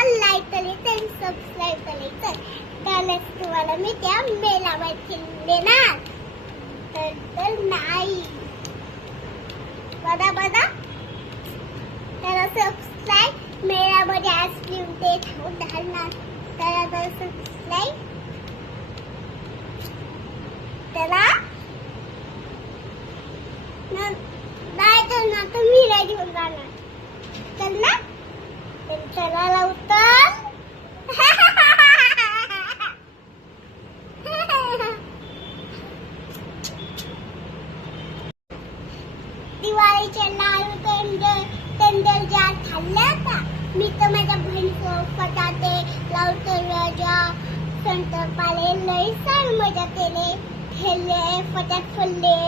चॅनलला लाईक करायचं, सबस्क्राईब करायचं. तरच तुम्हाला मी त्या मेलामध्ये देणार. तर नाही बघा त्याला सबस्क्राईब मेलामध्ये आईस्क्रीम ते उदाहरणार. त्याला सबस्क्राईब त्याला नाही तर ना तुम्ही घेऊन जाणार. चल ना चला लवकर. दिवाळीचे लाडू तंदूर ज्या खाल्ल्या का मी तर माझ्या बहिणीचं फटाके लावतो राजा शंकरपाळे लई सार मजा केले खेळले फटाक फोडले.